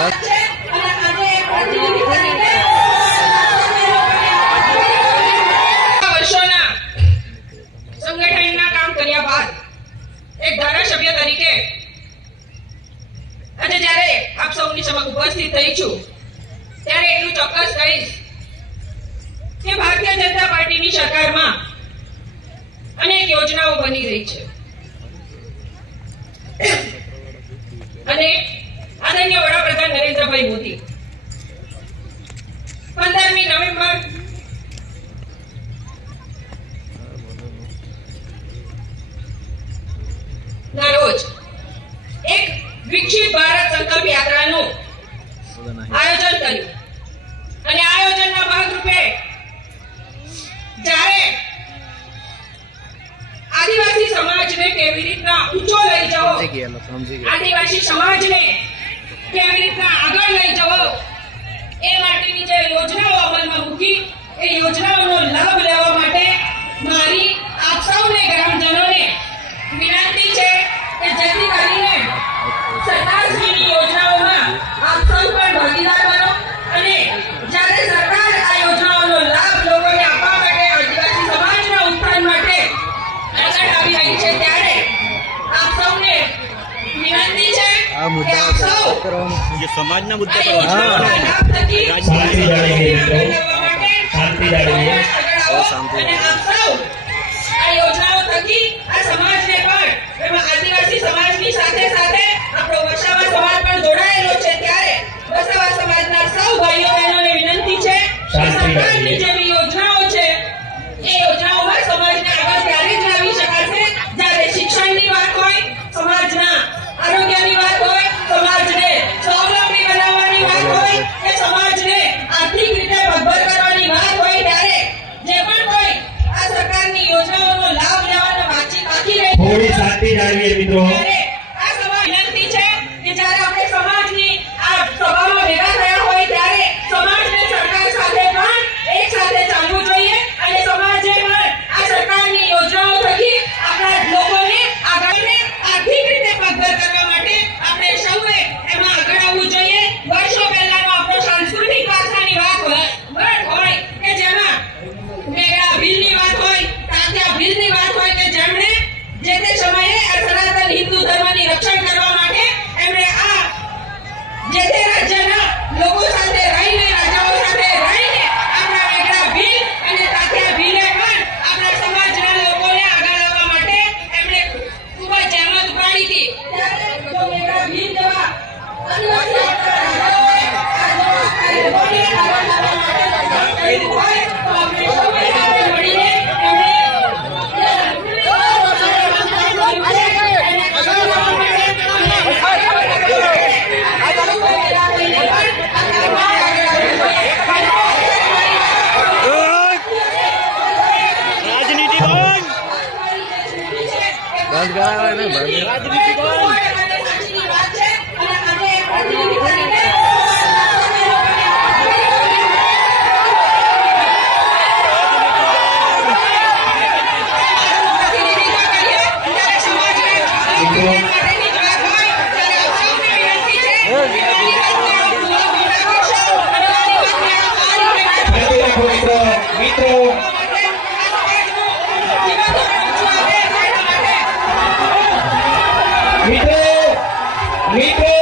એક થઈ છું, ત્યારે એટલું ચોક્કસ કહીશ કે ભારતીય જનતા પાર્ટીની સરકારમાં અનેક યોજનાઓ બની રહી છે. અને આદરણીય વડાપ્રધાન નરેન્દ્રભાઈ મોદી. પંદરમી નવેમ્બર ના રોજ એક વિકસિત ભારત સંકલ્પ યાત્રાનું આયોજન કર્યું. અને આયોજનના ભાગરૂપે જ્યારે આદિવાસી સમાજને કેવી રીતના ઊંચો લઈ જવો આદિવાસી સમાજને જે સમાજના મુદ્દા પર શાંતિ શાંતિ યાદથી રાખીએ મિત્રો. રોજગાર આવે ને Rico!